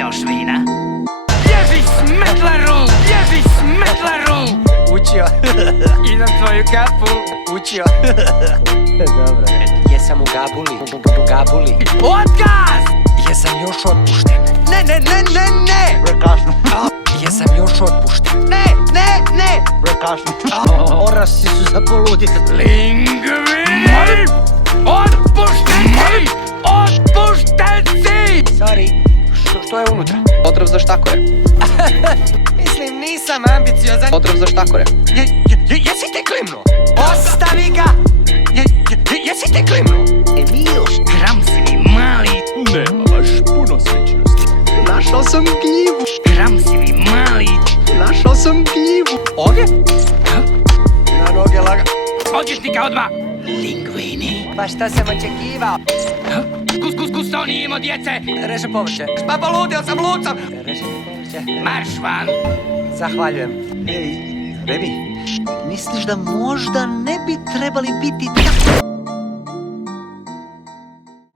Još vina? Bježi smetlaru! Bježi smetlaru! Učio. Idem tvoju kapu. Učio. Dobro. Jesam u Gabuli. Gabuli. Otkaz! Jesam još otpušten. Ne. Prekasno. Jesam još otpušten. Ne. Prekasno. Orasi su za poluditi. Lingvini! Otpušten si! Otpušten si! Sorry. Što je unutra? Otrov za štakore. Mislim, nisam ambiciozan. Otrov za štakore. Jesi ti klimnuo? Ostavi ga! Jesi ti klimnuo? Emil, Kramsivi mali! nema baš puno sličnosti. Našao sam gljivu. Kramsivi mali! Našao sam gljivu. Ovdje? Na noge laga. Odvjetnika odmah! Lingvini! Pa šta sam očekivao? Kus, to nije imao djece! Reže povrće. Pa poludio sam, lud sam. Reže povrće. Marš van! Zahvaljujem. Ej, Remi, misliš da možda ne bi trebali biti tako?